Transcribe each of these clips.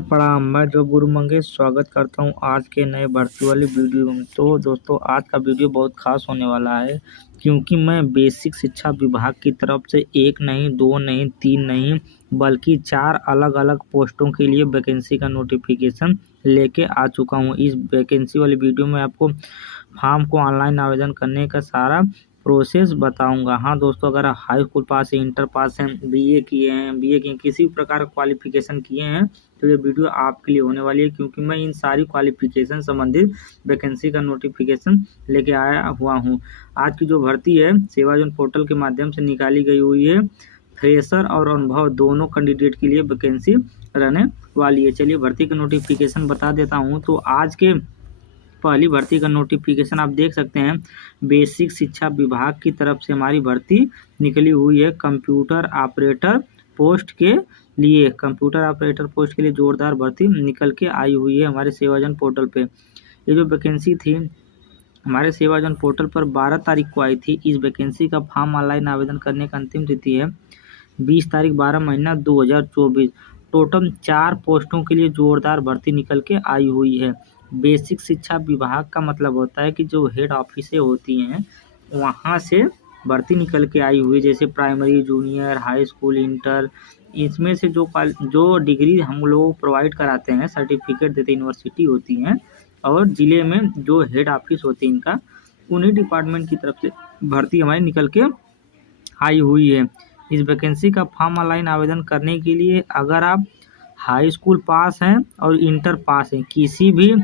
प्रणाम। मैं जो गुरु मंगेश स्वागत करता हूं आज के नए भर्ती वाली वीडियो में। तो दोस्तों, आज का वीडियो बहुत खास होने वाला है, क्योंकि मैं बेसिक शिक्षा विभाग की तरफ से एक नहीं, दो नहीं, तीन नहीं, बल्कि 4 अलग अलग पोस्टों के लिए वैकेंसी का नोटिफिकेशन लेके आ चुका हूं। इस वैकेंसी वाली वीडियो में आपको फॉर्म को ऑनलाइन आवेदन करने का सारा प्रोसेस बताऊंगा। हाँ दोस्तों, अगर आप हाई स्कूल पास है, इंटर पास हैं, बीए किए हैं, किसी भी प्रकार का क्वालिफिकेशन किए हैं, तो ये वीडियो आपके लिए होने वाली है, क्योंकि मैं इन सारी क्वालिफिकेशन संबंधित वैकेंसी का नोटिफिकेशन लेके आया हुआ हूँ। आज की जो भर्ती है सेवाजन पोर्टल के माध्यम से निकाली गई हुई है। फ्रेशर और अनुभव दोनों कैंडिडेट के लिए वैकेंसी रहने वाली है। चलिए भर्ती का नोटिफिकेशन बता देता हूँ। तो आज के पहली भर्ती का नोटिफिकेशन आप देख सकते हैं, बेसिक शिक्षा विभाग की तरफ से हमारी भर्ती निकली हुई है। कंप्यूटर ऑपरेटर पोस्ट के लिए जोरदार भर्ती निकल के आई हुई है हमारे सेवाजन पोर्टल पे। ये जो वैकेंसी थी हमारे सेवाजन पोर्टल पर 12 तारीख को आई थी। इस वैकेंसी का फॉर्म ऑनलाइन आवेदन करने का अंतिम तिथि है 20 तारीख 12 महीना 2024। टोटल 4 पोस्टों के लिए जोरदार भर्ती निकल के आई हुई है। बेसिक शिक्षा विभाग का मतलब होता है कि जो हेड ऑफिसें होती हैं वहाँ से भर्ती निकल के आई हुई, जैसे primary, junior, high school, inter. इसमें से जो डिग्री हम लोग प्रोवाइड कराते हैं, सर्टिफिकेट देते यूनिवर्सिटी होती हैं, और ज़िले में जो हेड ऑफिस होती है इनका, उन्हीं डिपार्टमेंट की तरफ से भर्ती हमारी निकल के आई हुई है। इस वैकेंसी का फॉर्म ऑनलाइन आवेदन करने के लिए अगर आप हाई स्कूल पास हैं और इंटर पास हैं, किसी भी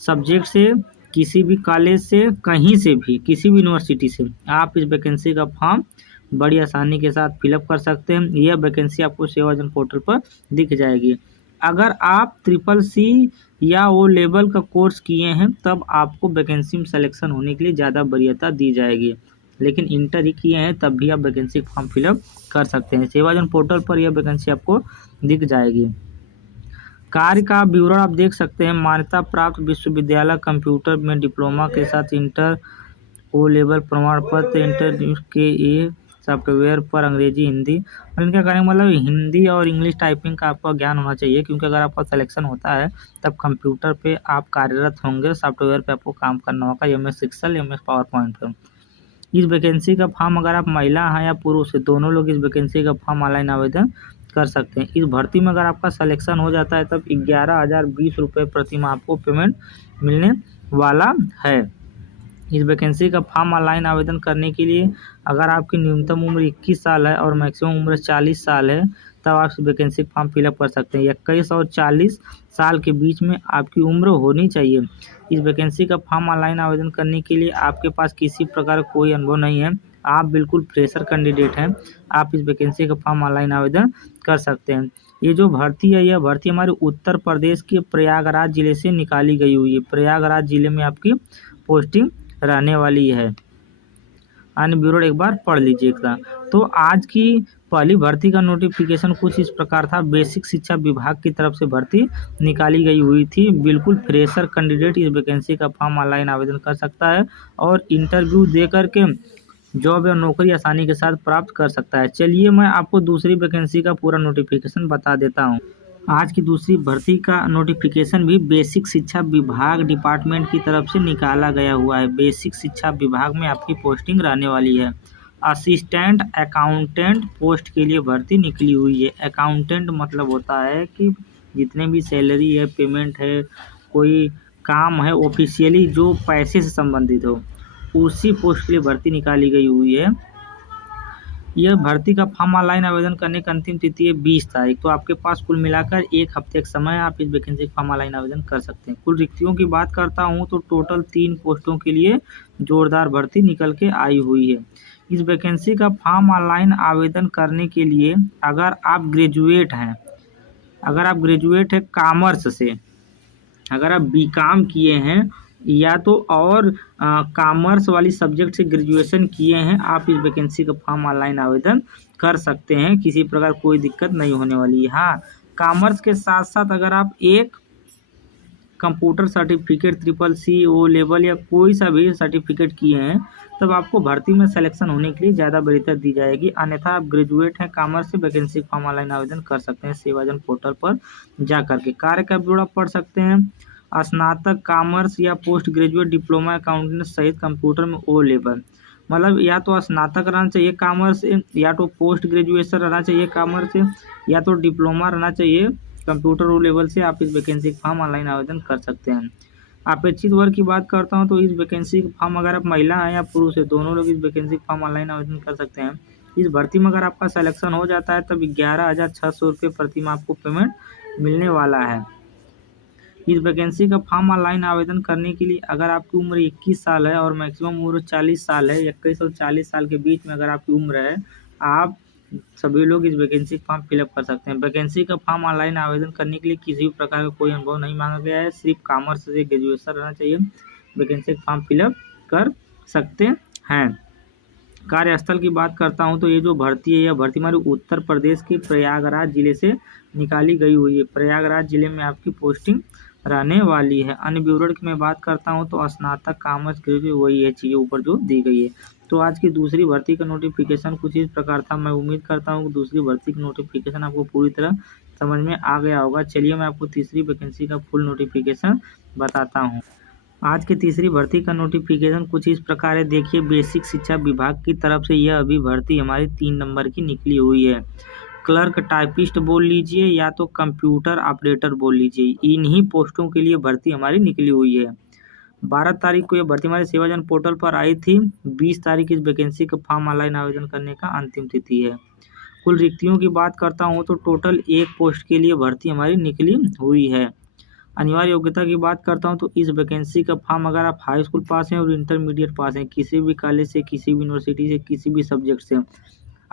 सब्जेक्ट से, किसी भी कॉलेज से, कहीं से भी, किसी भी यूनिवर्सिटी से आप इस वैकेंसी का फॉर्म बड़ी आसानी के साथ फिलअप कर सकते हैं। यह वैकेंसी आपको सेवाजन पोर्टल पर दिख जाएगी। अगर आप CCC या वो लेवल का कोर्स किए हैं तब आपको वैकेंसी में सिलेक्शन होने के लिए ज़्यादा वरीयता दी जाएगी, लेकिन इंटर ही किए हैं तब भी आप वैकेंसी फॉर्म फिलअप कर सकते हैं। सेवाजन पोर्टल पर यह वैकेंसी आपको दिख जाएगी। कार्य का विवरण आप देख सकते हैं। मान्यता प्राप्त विश्वविद्यालय, कंप्यूटर में डिप्लोमा के साथ इंटर ओ लेवल प्रमाण पत्र, इंटरव्यू के ये सॉफ्टवेयर पर अंग्रेजी, हिंदी। और इनका कहने का मतलब हिंदी और इंग्लिश टाइपिंग का आपका ज्ञान होना चाहिए, क्योंकि अगर आपका सिलेक्शन होता है तब कंप्यूटर पे आप कार्यरत होंगे, सॉफ्टवेयर पे आपको काम करना होगा, MS excel, MS power point पर। इस वैकेंसी का फॉर्म अगर आप महिला हैं या पुरुष है, दोनों लोग इस वैकेंसी का फॉर्म ऑनलाइन आवेदन कर सकते हैं। इस भर्ती में अगर आपका सिलेक्शन हो जाता है तब 11,020 रुपये प्रति माह आपको पेमेंट मिलने वाला है। इस वैकेंसी का फॉर्म ऑनलाइन आवेदन करने के लिए अगर आपकी न्यूनतम उम्र 21 साल है और मैक्सिमम उम्र 40 साल है, तब आप इस वैकेंसी फॉर्म फिलअप कर सकते हैं। 21 और 40 साल के बीच में आपकी उम्र होनी चाहिए। इस वैकेंसी का फॉर्म ऑनलाइन आवेदन करने के लिए आपके पास किसी प्रकार का कोई अनुभव नहीं है, आप बिल्कुल फ्रेशर कैंडिडेट हैं, आप इस वैकेंसी का फॉर्म ऑनलाइन आवेदन कर सकते हैं। ये जो भर्ती है, यह भर्ती हमारे उत्तर प्रदेश के प्रयागराज जिले से निकाली गई हुई है। प्रयागराज जिले में आपकी पोस्टिंग रहने वाली है। अन्य ब्यूरो एक बार पढ़ लीजिएगा। तो आज की पहली भर्ती का नोटिफिकेशन कुछ इस प्रकार था। बेसिक शिक्षा विभाग की तरफ से भर्ती निकाली गई हुई थी। बिल्कुल फ्रेशर कैंडिडेट इस वैकेंसी का फॉर्म ऑनलाइन आवेदन कर सकता है और इंटरव्यू दे करके जॉब या नौकरी आसानी के साथ प्राप्त कर सकता है। चलिए मैं आपको दूसरी वैकेंसी का पूरा नोटिफिकेशन बता देता हूँ। आज की दूसरी भर्ती का नोटिफिकेशन भी बेसिक शिक्षा विभाग डिपार्टमेंट की तरफ से निकाला गया हुआ है। बेसिक शिक्षा विभाग में आपकी पोस्टिंग रहने वाली है। असिस्टेंट अकाउंटेंट पोस्ट के लिए भर्ती निकली हुई है। अकाउंटेंट मतलब होता है कि जितने भी सैलरी है, पेमेंट है, कोई काम है ऑफिशियली जो पैसे से संबंधित हो, उसी पोस्ट के लिए भर्ती निकाली गई हुई है। यह भर्ती का फॉर्म ऑनलाइन आवेदन करने की अंतिम तिथि है 20 तारीख। तो आपके पास कुल मिलाकर 1 हफ्ते का समय, आप इस वैकेंसी का फॉर्म ऑनलाइन आवेदन कर सकते हैं। कुल रिक्तियों की बात करता हूं तो टोटल 3 पोस्टों के लिए जोरदार भर्ती निकल के आई हुई है। इस वैकेंसी का फॉर्म ऑनलाइन आवेदन करने के लिए अगर आप ग्रेजुएट हैं, कॉमर्स से, अगर आप BCom किए हैं या तो और कॉमर्स वाली सब्जेक्ट से ग्रेजुएशन किए हैं, आप इस वैकेंसी का फॉर्म ऑनलाइन आवेदन कर सकते हैं। किसी प्रकार कोई दिक्कत नहीं होने वाली है। हाँ, कॉमर्स के साथ साथ अगर आप एक computer certificate CCC O level या कोई सा भी सर्टिफिकेट किए हैं तब आपको भर्ती में सिलेक्शन होने के लिए ज़्यादा वरीयता दी जाएगी। अन्यथा आप ग्रेजुएट हैं कॉमर्स से वैकेंसी फॉर्म ऑनलाइन आवेदन कर सकते हैं सेवाजन पोर्टल पर जा करके। कार्य का ब्यौरा पढ़ सकते हैं। स्नातक कॉमर्स या पोस्ट ग्रेजुएट डिप्लोमा अकाउंटेंट सहित कंप्यूटर में ओ लेवल, मतलब या तो स्नातक रहना चाहिए कॉमर्स से, या तो पोस्ट ग्रेजुएशन रहना चाहिए कॉमर्स से, या तो डिप्लोमा रहना चाहिए कंप्यूटर ओ लेवल से। आप इस वैकेंसी का फॉर्म ऑनलाइन आवेदन कर सकते हैं। अपेक्षित वर्ग की बात करता हूं तो इस वैकेंसी का फॉर्म अगर आप महिला हैं या पुरुष है दोनों लोग इस वैकेंसी का फॉर्म ऑनलाइन आवेदन कर सकते हैं। इस भर्ती में अगर आपका सिलेक्शन हो जाता है तब 11,600 रुपये प्रति माह आपको पेमेंट मिलने वाला है। इस वैकेंसी का फॉर्म ऑनलाइन आवेदन करने के लिए अगर आपकी उम्र 21 साल है और मैक्सिमम उम्र 40 साल है, 21 और 40 साल के बीच में अगर आपकी उम्र है, आप सभी लोग इस वैकेंसी का फॉर्म फिलअप कर सकते हैं। वैकेंसी का फॉर्म ऑनलाइन आवेदन करने के लिए किसी भी प्रकार का कोई अनुभव नहीं मांगा गया है, सिर्फ कॉमर्स से ग्रेजुएशन रहना चाहिए। वैकेंसी का फॉर्म फिलअप कर सकते हैं। कार्यस्थल की बात करता हूं तो ये जो भर्ती है यह भर्ती हमारे उत्तर प्रदेश के प्रयागराज जिले से निकाली गई हुई है। प्रयागराज जिले में आपकी पोस्टिंग रहने वाली है। अन्य विवरण की मैं बात करता हूं तो स्नातक कॉमर्स ग्रेजुएट वही है चीज़ें ऊपर जो दी गई है। तो आज की दूसरी भर्ती का नोटिफिकेशन कुछ इस प्रकार था। मैं उम्मीद करता हूं कि दूसरी भर्ती का नोटिफिकेशन आपको पूरी तरह समझ में आ गया होगा। चलिए मैं आपको तीसरी वैकेंसी का फुल नोटिफिकेशन बताता हूँ। आज की तीसरी भर्ती का नोटिफिकेशन कुछ इस प्रकार है। देखिए, बेसिक शिक्षा विभाग की तरफ से यह अभी भर्ती हमारी 3 नंबर की निकली हुई है। क्लर्क टाइपिस्ट बोल लीजिए या तो कंप्यूटर ऑपरेटर बोल लीजिए, इन्हीं पोस्टों के लिए भर्ती हमारी निकली हुई है। 12 तारीख को यह भर्ती हमारे सेवाजन पोर्टल पर आई थी। 20 तारीख इस वैकेंसी का फॉर्म ऑनलाइन आवेदन करने का अंतिम तिथि है। कुल रिक्तियों की बात करता हूँ तो टोटल 1 पोस्ट के लिए भर्ती हमारी निकली हुई है। अनिवार्य योग्यता की बात करता हूं तो इस वैकेंसी का फॉर्म अगर आप हाई स्कूल पास हैं और इंटरमीडिएट पास हैं, किसी भी कॉलेज से, किसी भी यूनिवर्सिटी से, किसी भी सब्जेक्ट से,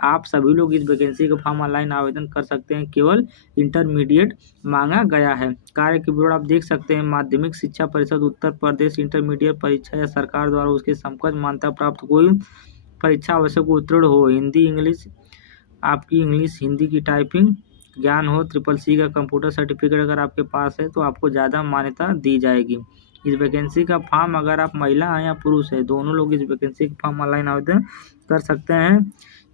आप सभी लोग इस वैकेंसी का फॉर्म ऑनलाइन आवेदन कर सकते हैं। केवल इंटरमीडिएट मांगा गया है। कार्य के विवरण आप देख सकते हैं। माध्यमिक शिक्षा परिषद उत्तर प्रदेश इंटरमीडिएट परीक्षा या सरकार द्वारा उसके समकक्ष मान्यता प्राप्त कोई परीक्षा आवश्यक उत्तीर्ण हो। हिंदी इंग्लिश, आपकी इंग्लिश हिंदी की टाइपिंग ज्ञान हो। CCC का कंप्यूटर सर्टिफिकेट अगर आपके पास है तो आपको ज़्यादा मान्यता दी जाएगी। इस वैकेंसी का फॉर्म अगर आप महिला हैं या पुरुष है दोनों लोग इस वैकेंसी का फॉर्म ऑनलाइन आवेदन कर सकते हैं।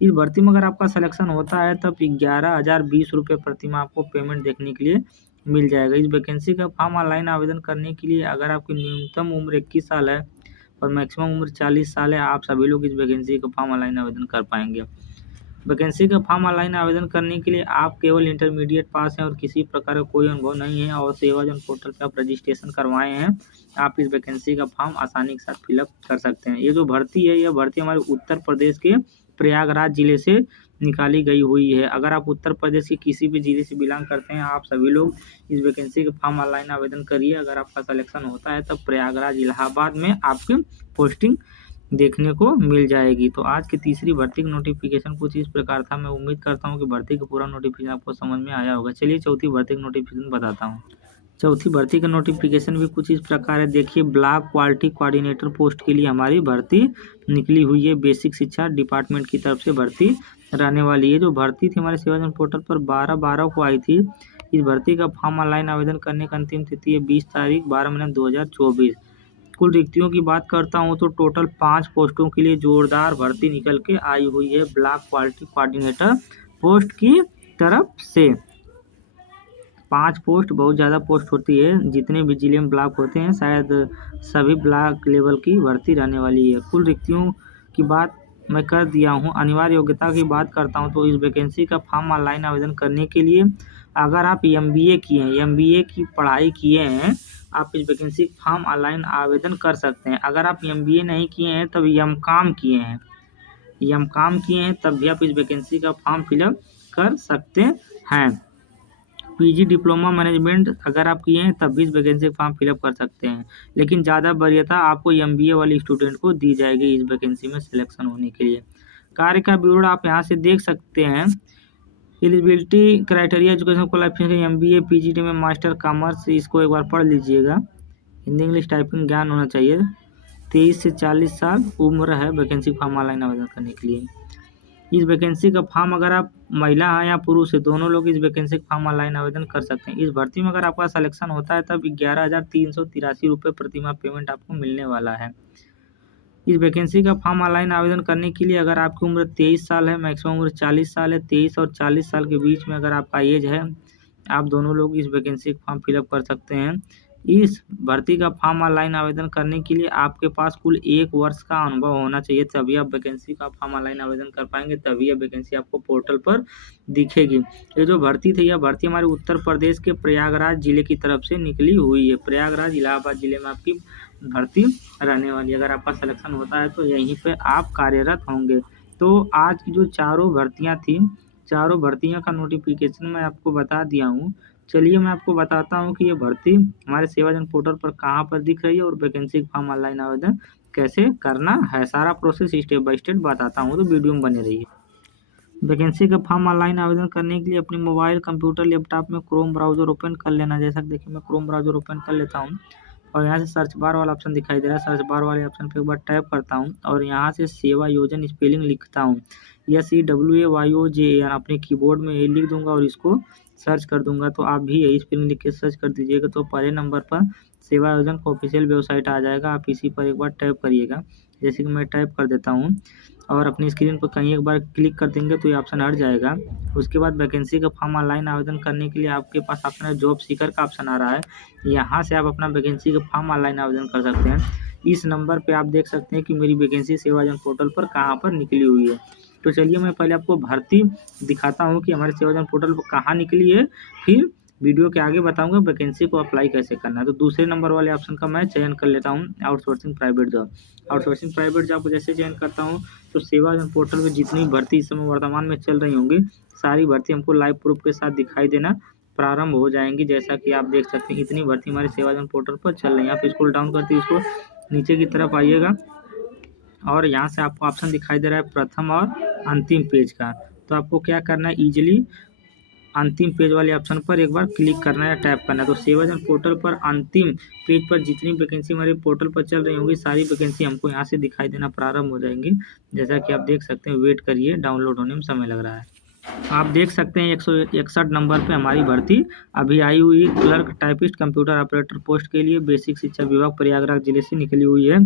इस भर्ती में अगर आपका सिलेक्शन होता है तब 11,020 रुपये प्रति माह आपको पेमेंट देखने के लिए मिल जाएगा। इस वैकेंसी का फॉर्म ऑनलाइन आवेदन करने के लिए अगर आपकी न्यूनतम उम्र 21 साल है और मैक्सिमम उम्र 40 साल है, आप सभी लोग इस वैकेंसी का फॉर्म ऑनलाइन आवेदन कर पाएंगे। वैकेंसी का फॉर्म ऑनलाइन आवेदन करने के लिए आप केवल इंटरमीडिएट पास हैं और किसी प्रकार का कोई अनुभव नहीं है और सेवाजन पोर्टल पर आप रजिस्ट्रेशन करवाए हैं, आप इस वैकेंसी का फॉर्म आसानी के साथ फिलअप कर सकते हैं। ये जो भर्ती है यह भर्ती हमारे उत्तर प्रदेश के प्रयागराज जिले से निकाली गई हुई है। अगर आप उत्तर प्रदेश के किसी भी जिले से बिलोंग करते हैं, आप सभी लोग इस वैकेंसी का फॉर्म ऑनलाइन आवेदन करिए। अगर आपका सिलेक्शन होता है तब प्रयागराज इलाहाबाद में आपकी पोस्टिंग देखने को मिल जाएगी। तो आज की तीसरी भर्ती का नोटिफिकेशन कुछ इस प्रकार था। मैं उम्मीद करता हूं कि भर्ती का पूरा नोटिफिकेशन आपको समझ में आया होगा। चलिए चौथी भर्ती का नोटिफिकेशन बताता हूं। चौथी भर्ती का नोटिफिकेशन भी कुछ इस प्रकार है। देखिए, ब्लॉक क्वालिटी कोऑर्डिनेटर पोस्ट के लिए हमारी भर्ती निकली हुई है। बेसिक शिक्षा डिपार्टमेंट की तरफ से भर्ती रहने वाली है। जो भर्ती थी हमारे सेवाजन पोर्टल पर 12/12 को आई थी। इस भर्ती का फॉर्म ऑनलाइन आवेदन करने का अंतिम तिथि है 20 तारीख 12 महीना 2024। कुल रिक्तियों की बात करता हूं तो टोटल 5 पोस्टों के लिए जोरदार भर्ती निकल के आई हुई है ब्लॉक क्वालिटी कोऑर्डिनेटर पोस्ट की तरफ से। 5 पोस्ट बहुत ज़्यादा पोस्ट होती है। जितने भी जिले में ब्लॉक होते हैं शायद सभी ब्लॉक लेवल की भर्ती रहने वाली है। कुल रिक्तियों की बात मैं कर दिया हूं। अनिवार्य योग्यता की बात करता हूं तो इस वैकेंसी का फॉर्म ऑनलाइन आवेदन करने के लिए अगर आप MBA किए हैं, MBA की पढ़ाई किए हैं, आप इस वैकेंसी फॉर्म ऑनलाइन आवेदन कर सकते हैं। अगर आप MBA नहीं किए हैं तब M.Com किए हैं, M.Com किए हैं तब भी आप इस वैकेंसी का फॉर्म फिलअप कर सकते हैं। PG डिप्लोमा मैनेजमेंट अगर आप किए हैं तब भी इस वैकेंसी का फॉर्म फिलअप कर सकते हैं, लेकिन ज़्यादा वरीयता आपको MBA वाले स्टूडेंट को दी जाएगी इस वैकेंसी में सिलेक्शन होने के लिए। कार्य का विवरण आप यहाँ से देख सकते हैं। Eligibility criteria education qualification MBA PGD में मास्टर कॉमर्स, इसको एक बार पढ़ लीजिएगा। हिंदी इंग्लिश टाइपिंग ज्ञान होना चाहिए। 23 से 40 साल उम्र है वैकेंसी फॉर्म ऑनलाइन आवेदन करने के लिए। इस वैकेंसी का फॉर्म अगर आप महिला हैं या पुरुष है, दोनों लोग इस वैकेंसी का फॉर्म ऑनलाइन आवेदन कर सकते हैं। इस भर्ती में अगर आपका सिलेक्शन होता है तब 11,383 रुपये प्रतिमाह पेमेंट आपको मिलने वाला है। इस वैकेंसी का फॉर्म ऑनलाइन आवेदन करने के लिए अगर आपकी उम्र 23 साल है, मैक्सिमम उम्र 40 साल है, 23 और 40 साल के बीच में अगर आपका एज है, आप दोनों लोग इस वैकेंसी का फॉर्म फिलअप कर सकते हैं। इस भर्ती का फॉर्म ऑनलाइन आवेदन करने के लिए आपके पास कुल 1 वर्ष का अनुभव होना चाहिए, तभी आप वैकेंसी का फॉर्म ऑनलाइन आवेदन कर पाएंगे, तभी यह वैकेंसी आपको पोर्टल पर दिखेगी। ये जो भर्ती थी, यह भर्ती हमारे उत्तर प्रदेश के प्रयागराज जिले की तरफ से निकली हुई है। प्रयागराज इलाहाबाद जिले में आपकी भर्ती रहने वाली है। अगर आपका सिलेक्शन होता है तो यहीं पे आप कार्यरत होंगे। तो आज की जो चारों भर्तियां थी, चारों भर्तियों का नोटिफिकेशन मैं आपको बता दिया हूँ। चलिए मैं आपको बताता हूँ कि ये भर्ती हमारे सेवाजन पोर्टल पर कहाँ पर दिख रही है और वैकेंसी का फॉर्म ऑनलाइन आवेदन कैसे करना है। सारा प्रोसेस स्टेप बाय स्टेप बताता हूँ, तो वीडियो में बने रहिए। वैकेंसी का फॉर्म ऑनलाइन आवेदन करने के लिए अपने मोबाइल, कंप्यूटर, लैपटॉप में क्रोम ब्राउज़र ओपन कर लेना। जैसा कि देखिए मैं क्रोम ब्राउज़र ओपन कर लेता हूँ और यहाँ से सर्च बार वाला ऑप्शन दिखाई दे रहा है। सर्च बार वाले ऑप्शन पे एक बार टैप करता हूँ और यहाँ से सेवा योजन स्पेलिंग लिखता हूँ, SEWAYOJN अपने कीबोर्ड में ये लिख दूंगा और इसको सर्च कर दूंगा। तो आप भी यही स्पेलिंग लिख के सर्च कर दीजिएगा, तो पहले नंबर पर सेवा योजन का ऑफिशियल वेबसाइट आ जाएगा। आप इसी पर एक बार टैप करिएगा, जैसे कि मैं टैप कर देता हूँ और अपनी स्क्रीन पर कहीं एक बार क्लिक कर देंगे तो ये ऑप्शन हट जाएगा। उसके बाद वैकेंसी का फॉर्म ऑनलाइन आवेदन करने के लिए आपके पास ऑप्शन है जॉब सीकर का ऑप्शन आ रहा है। यहाँ से आप अपना वैकेंसी का फॉर्म ऑनलाइन आवेदन कर सकते हैं। इस नंबर पे आप देख सकते हैं कि मेरी वैकेंसी सेवाजन पोर्टल पर कहाँ पर निकली हुई है। तो चलिए मैं पहले आपको भर्ती दिखाता हूँ कि हमारे सेवाजन पोर्टल पर कहाँ निकली है, फिर वीडियो के आगे बताऊंगा वैकेंसी को अप्लाई कैसे करना है। तो दूसरे नंबर वाले ऑप्शन का मैं चयन कर लेता हूँ, outsourcing private job. Outsourcing private job को जैसे चयन करता हूँ तो सेवाजन पोर्टल पर जितनी भर्ती इस समय वर्तमान में चल रही होंगी, सारी भर्ती हमको लाइव प्रूफ के साथ दिखाई देना प्रारंभ हो जाएंगी। जैसा कि आप देख सकते हैं इतनी भर्ती हमारे सेवाजन पोर्टल पर चल रही है। आप स्क्रॉल डाउन करते इसको नीचे की तरफ आइएगा और यहाँ से आपको ऑप्शन दिखाई दे रहा है प्रथम और अंतिम पेज का। तो आपको क्या करना है, इजीली अंतिम पेज वाले ऑप्शन पर एक बार क्लिक करना है या टैप करना है। तो सेवाजन पोर्टल पर अंतिम पेज पर जितनी वैकेंसी हमारे पोर्टल पर चल रही होगी, सारी वैकेंसी हमको यहाँ से दिखाई देना प्रारंभ हो जाएंगी। जैसा कि आप देख सकते हैं, वेट करिए, डाउनलोड होने में समय लग रहा है। आप देख सकते हैं 161 नंबर पे हमारी भर्ती अभी आई हुई clerk typist computer operator post के लिए बेसिक शिक्षा विभाग प्रयागराज जिले से निकली हुई है।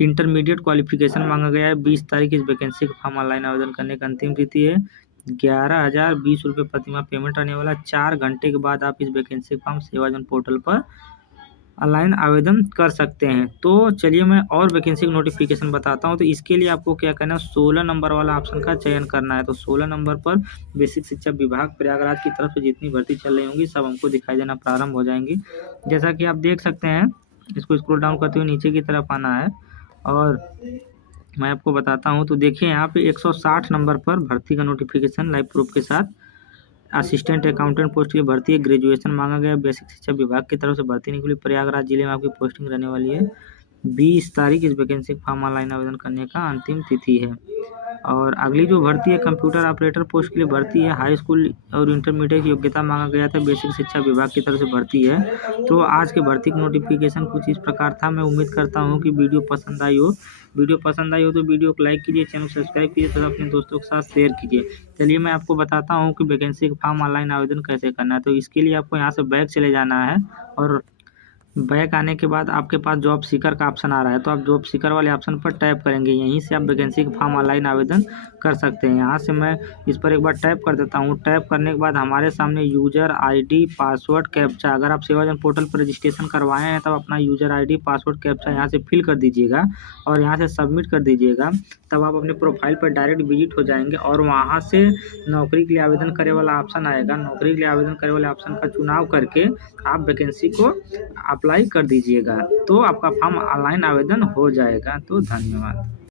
इंटरमीडिएट क्वालिफिकेशन मांगा गया है। 20 तारीख इस वैकेंसी का फॉर्म ऑनलाइन आवेदन करने का अंतिम तिथि है। 11,020 रुपये प्रतिमाह पेमेंट आने वाला। 4 घंटे के बाद आप इस वैकेंसी का फॉर्म सेवाजन पोर्टल पर ऑनलाइन आवेदन कर सकते हैं। तो चलिए मैं और वैकेंसी का नोटिफिकेशन बताता हूं। तो इसके लिए आपको क्या करना है, 16 नंबर वाला ऑप्शन का चयन करना है। तो 16 नंबर पर बेसिक शिक्षा विभाग प्रयागराज की तरफ से जितनी भर्ती चल रही होंगी सब हमको दिखाई देना प्रारंभ हो जाएंगी। जैसा कि आप देख सकते हैं, इसको स्क्रॉल डाउन करते हुए नीचे की तरफ आना है और मैं आपको बताता हूं। तो देखिए यहाँ पे 160 नंबर पर भर्ती का नोटिफिकेशन लाइव प्रूफ के साथ असिस्टेंट अकाउंटेंट पोस्ट की भर्ती है। ग्रेजुएशन मांगा गया। बेसिक शिक्षा विभाग की तरफ से भर्ती निकली। प्रयागराज जिले में आपकी पोस्टिंग रहने वाली है। 20 तारीख इस वैकेंसी फॉर्म ऑनलाइन आवेदन करने का अंतिम तिथि है। और अगली जो भर्ती है कंप्यूटर ऑपरेटर पोस्ट के लिए भर्ती है। हाई स्कूल और इंटरमीडिएट की योग्यता मांगा गया था। बेसिक शिक्षा विभाग की तरफ से भर्ती है। तो आज के भर्ती का नोटिफिकेशन कुछ इस प्रकार था। मैं उम्मीद करता हूँ कि वीडियो पसंद आई हो। वीडियो पसंद आई हो तो वीडियो को लाइक कीजिए, चैनल सब्सक्राइब कीजिए तथा अपने दोस्तों के साथ शेयर कीजिए। चलिए मैं आपको बताता हूँ कि वैकेंसी का फॉर्म ऑनलाइन आवेदन कैसे करना है। तो इसके लिए आपको यहाँ से बैक चले जाना है और बैक आने के बाद आपके पास जॉब सीकर का ऑप्शन आ रहा है। तो आप जॉब सीकर वाले ऑप्शन पर टैप करेंगे। यहीं से आप वैकेंसी का फॉर्म ऑनलाइन आवेदन कर सकते हैं। यहाँ से मैं इस पर एक बार टैप कर देता हूँ। टैप करने के बाद हमारे सामने यूजर आईडी, पासवर्ड, कैप्चा, अगर आप सेवाजन पोर्टल पर रजिस्ट्रेशन करवाए हैं तब अपना यूजर आईडी, पासवर्ड, कैप्चा यहाँ से फिल कर दीजिएगा और यहाँ से सबमिट कर दीजिएगा। तब आप अपने प्रोफाइल पर डायरेक्ट विजिट हो जाएंगे और वहाँ से नौकरी के लिए आवेदन करे वाला ऑप्शन आएगा। नौकरी के लिए आवेदन करे वाले ऑप्शन का चुनाव करके आप वैकेंसी को अप्लाई कर दीजिएगा, तो आपका फॉर्म ऑनलाइन आवेदन हो जाएगा। तो धन्यवाद।